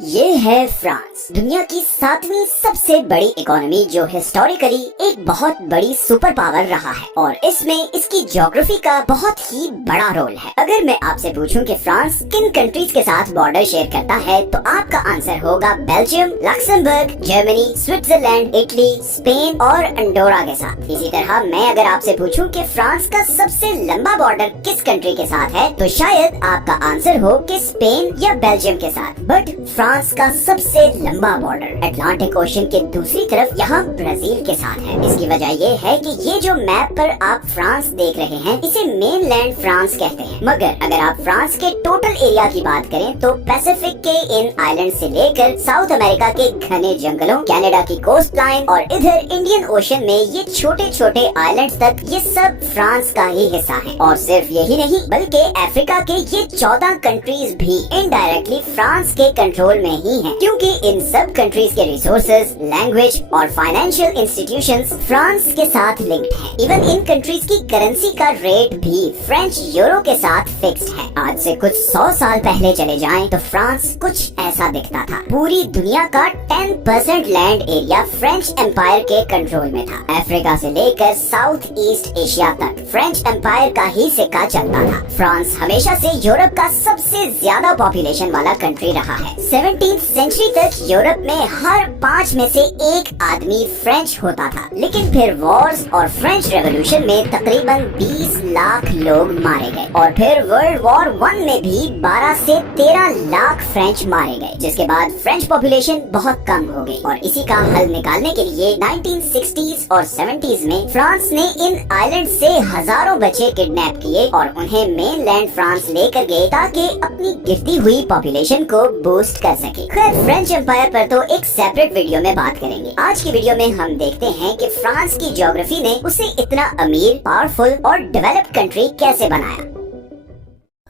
ये है फ्रांस, दुनिया की 7वीं सबसे बड़ी इकोनॉमी जो हिस्टोरिकली एक बहुत बड़ी सुपर पावर रहा है और इसमें इसकी ज्योग्राफी का बहुत ही बड़ा रोल है। अगर मैं आपसे पूछूं कि फ्रांस किन कंट्रीज के साथ बॉर्डर शेयर करता है तो आपका आंसर होगा Belgium, Luxembourg, Germany, Switzerland, Italy, Spain और अंडोरा के साथ। इसी तरह मैं अगर आपसे पूछूं कि फ्रांस का सबसे लंबा बॉर्डर किस कंट्री के साथ है तो शायद आपका आंसर हो कि स्पेन या बेल्जियम के साथ। बट फ्रांस का सबसे लंबा बॉर्डर अटलांटिक ओशन के दूसरी तरफ यहाँ ब्राजील के साथ है। इसकी वजह ये है कि ये जो मैप पर आप फ्रांस देख रहे हैं इसे मेनलैंड फ्रांस कहते हैं, मगर अगर आप फ्रांस के टोटल एरिया की बात करें तो पैसिफिक के इन आइलैंड से लेकर साउथ अमेरिका के घने जंगलों, कनाडा की कोस्ट लाइन और इधर इंडियन ओशन में ये छोटे छोटे आइलैंड तक ये सब फ्रांस का ही हिस्सा है। और सिर्फ यही नहीं बल्कि अफ्रीका के ये 14 कंट्रीज भी इनडायरेक्टली फ्रांस के कंट्रोल में ही हैं, क्योंकि इन सब कंट्रीज के रिसोर्सेज, लैंग्वेज और फाइनेंशियल इंस्टीट्यूशंस फ्रांस के साथ लिंक्ड हैं। इवन इन कंट्रीज की करेंसी का रेट भी फ्रेंच यूरो के साथ फिक्स्ड है। आज से कुछ 100 साल पहले चले जाएं तो फ्रांस कुछ ऐसा दिखता था। पूरी दुनिया का 10% लैंड एरिया फ्रेंच एम्पायर के कंट्रोल में था। अफ्रीका से लेकर साउथ ईस्ट एशिया तक फ्रेंच एम्पायर का ही सिक्का चलता था। फ्रांस हमेशा से यूरोप का सबसे ज्यादा पॉपुलेशन वाला कंट्री रहा है। 17th सेंचुरी तक यूरोप में हर 5 में से एक आदमी फ्रेंच होता था, लेकिन फिर वॉर्स और फ्रेंच रेवोल्यूशन में तकरीबन 20 लाख लोग मारे गए और फिर वर्ल्ड वॉर 1 में भी 12 से 13 लाख फ्रेंच मारे गए, जिसके बाद फ्रेंच पॉपुलेशन बहुत कम हो गई। और इसी का हल निकालने के लिए 1960s और 70s में फ्रांस ने इन आइलैंड से हजारों बच्चे किडनैप किए और उन्हें मेनलैंड फ्रांस लेकर गए ताकि अपनी गिरती हुई पॉपुलेशन को बूस्ट कर सके। खैर, फ्रेंच एम्पायर पर तो एक सेपरेट वीडियो में बात करेंगे। आज की वीडियो में हम देखते हैं कि फ्रांस की ज्योग्राफी ने उसे इतना अमीर, पावरफुल और डेवलप्ड कंट्री कैसे बनाया।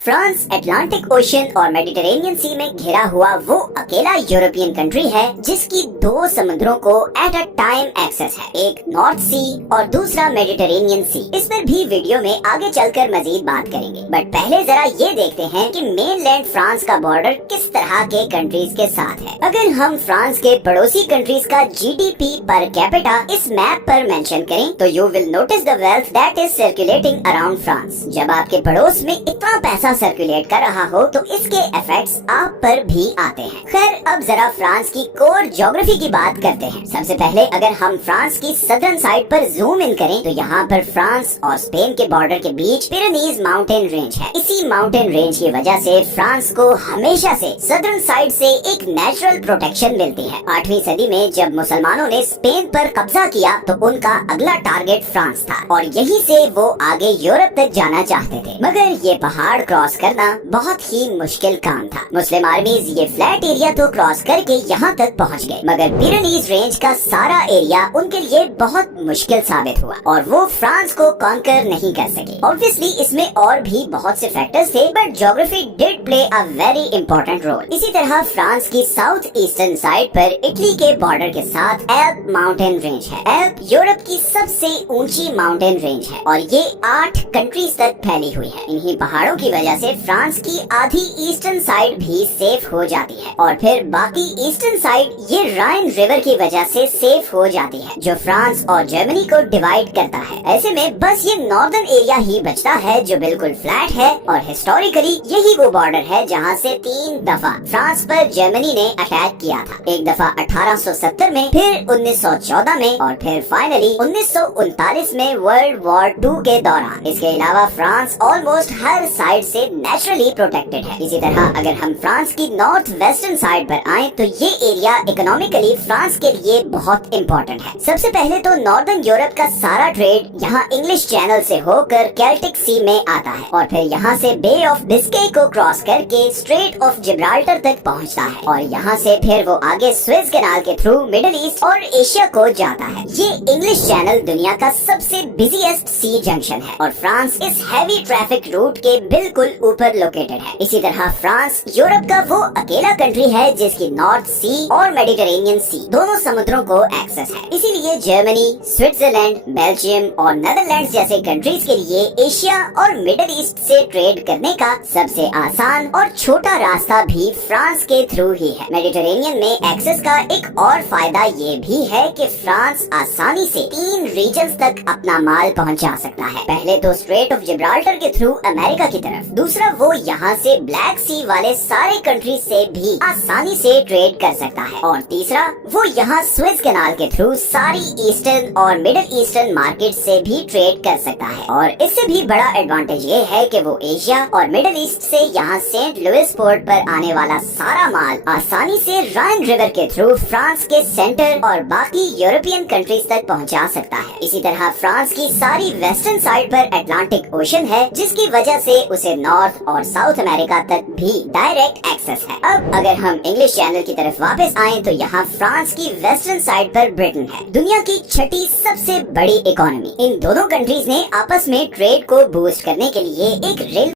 फ्रांस अटलांटिक ओशन और मेडिटेरेनियन सी में घिरा हुआ वो अकेला यूरोपियन कंट्री है जिसकी 2 समुद्रों को एट अ टाइम एक्सेस है, एक नॉर्थ सी और दूसरा मेडिटेरेनियन सी। इस पर भी वीडियो में आगे चलकर मजीद बात करेंगे, बट पहले जरा ये देखते हैं कि मेनलैंड फ्रांस का बॉर्डर किस तरह के कंट्रीज के साथ है। अगर हम फ्रांस के पड़ोसी कंट्रीज का जीडीपी पर कैपिटा इस मैप पर मेंशन करें तो you will notice the wealth that is circulating around France. जब आपके पड़ोस में इतना पैसा सर्कुलेट कर रहा हो तो इसके इफेक्ट्स आप पर भी आते हैं। खैर, अब जरा फ्रांस की कोर ज्योग्राफी की बात करते हैं। सबसे पहले अगर हम फ्रांस की सदर्न साइड पर जूम इन करें तो यहाँ पर फ्रांस और स्पेन के बॉर्डर के बीच पिरेनीज माउंटेन रेंज है। इसी माउंटेन रेंज की वजह से फ्रांस को हमेशा से सदर्न साइड से एक नेचुरल प्रोटेक्शन मिलती है। 8वीं सदी में जब मुसलमानों ने स्पेन पर कब्जा किया तो उनका अगला टारगेट फ्रांस था और यहीं से वो आगे यूरोप तक जाना चाहते थे, मगर ये पहाड़ क्रॉस करना बहुत ही मुश्किल काम था। मुस्लिम आर्मीज ये फ्लैट एरिया तो क्रॉस करके यहाँ तक पहुँच गए, मगर पिरेनीज रेंज का सारा एरिया उनके लिए बहुत मुश्किल साबित हुआ और वो फ्रांस को कॉन्कर नहीं कर सके। ऑब्वियसली इसमें और भी बहुत से फैक्टर्स थे, but geography did play a very important role. इसी तरह फ्रांस की साउथ ईस्टर्न साइड पर इटली के बॉर्डर के साथ एल्प माउंटेन रेंज है। एल्प यूरोप की सबसे ऊंची माउंटेन रेंज है और ये 8 कंट्रीज तक फैली हुई है। इन्हीं पहाड़ों की वजह से फ्रांस की आधी ईस्टर्न साइड भी सेफ हो जाती है और फिर बाकी ईस्टर्न साइड ये राइन रिवर की वजह से सेफ हो जाती है, जो फ्रांस और जर्मनी को डिवाइड करता है। ऐसे में बस ये नॉर्दर्न एरिया ही बचता है जो बिल्कुल फ्लैट है और हिस्टोरिकली यही वो बॉर्डर है जहाँ से 3 दफा फ्रांस पर जर्मनी ने अटैक किया था। एक दफा 1870 में, फिर 1914 में और फिर फाइनली 1939 में वर्ल्ड वॉर 2 के दौरान। इसके अलावा फ्रांस ऑलमोस्ट हर साइड से नेचुरली प्रोटेक्टेड है। इसी तरह अगर हम फ्रांस की नॉर्थ वेस्टर्न साइड पर आएं तो ये एरिया इकोनॉमिकली फ्रांस के लिए बहुत इम्पोर्टेंट है। सबसे पहले तो नॉर्दर्न यूरोप का सारा ट्रेड यहाँ इंग्लिश चैनल से होकर केल्टिक सी में आता है और फिर यहाँ से बे ऑफ बिस्के को क्रॉस करके स्ट्रेट ऑफ जिब्राल्टर तक पहुँचता है और यहाँ से फिर वो आगे स्वेज कैनाल के थ्रू मिडिल ईस्ट और एशिया को जाता है। ये इंग्लिश चैनल दुनिया का सबसे बिजीएस्ट सी जंक्शन है और फ्रांस इस हैवी ट्रैफिक रूट के बिल्कुल बिल्कुल ऊपर लोकेटेड है। इसी तरह फ्रांस यूरोप का वो अकेला कंट्री है जिसकी नॉर्थ सी और मेडिटेरेनियन सी दोनों समुद्रों को एक्सेस है। इसीलिए जर्मनी, स्विट्जरलैंड, बेल्जियम और नेदरलैंड्स जैसे कंट्रीज के लिए एशिया और मिडिल ईस्ट से ट्रेड करने का सबसे आसान और छोटा रास्ता भी फ्रांस के थ्रू ही है। मेडिटेरेनियन में एक्सेस का एक और फायदा ये भी है कि फ्रांस आसानी से 3 रीजन्स तक अपना माल पहुंचा सकता है। पहले तो स्ट्रेट ऑफ जिब्राल्टर के थ्रू अमेरिका की तरफ, दूसरा वो यहाँ से ब्लैक सी वाले सारे कंट्रीज से भी आसानी से ट्रेड कर सकता है, और तीसरा वो यहाँ स्विस कैनाल के थ्रू सारी ईस्टर्न और मिडिल ईस्टर्न मार्केट से भी ट्रेड कर सकता है। और इससे भी बड़ा एडवांटेज ये है कि वो एशिया और मिडिल ईस्ट से यहाँ सेंट लुइस पोर्ट पर आने वाला सारा माल आसानी से राइन रिवर के थ्रू फ्रांस के सेंटर और बाकी यूरोपियन कंट्रीज तक पहुँचा सकता है। इसी तरह फ्रांस की सारी वेस्टर्न साइड पर अटलांटिक ओशन है, जिसकी वजह से उसे नॉर्थ और साउथ अमेरिका तक भी डायरेक्ट एक्सेस है। अब अगर हम इंग्लिश चैनल की तरफ वापस आएं तो यहाँ फ्रांस की वेस्टर्न साइड पर ब्रिटेन है, दुनिया की छठी सबसे बड़ी इकोनॉमी। इन दोनों कंट्रीज ने आपस में ट्रेड को बूस्ट करने के लिए एक रेल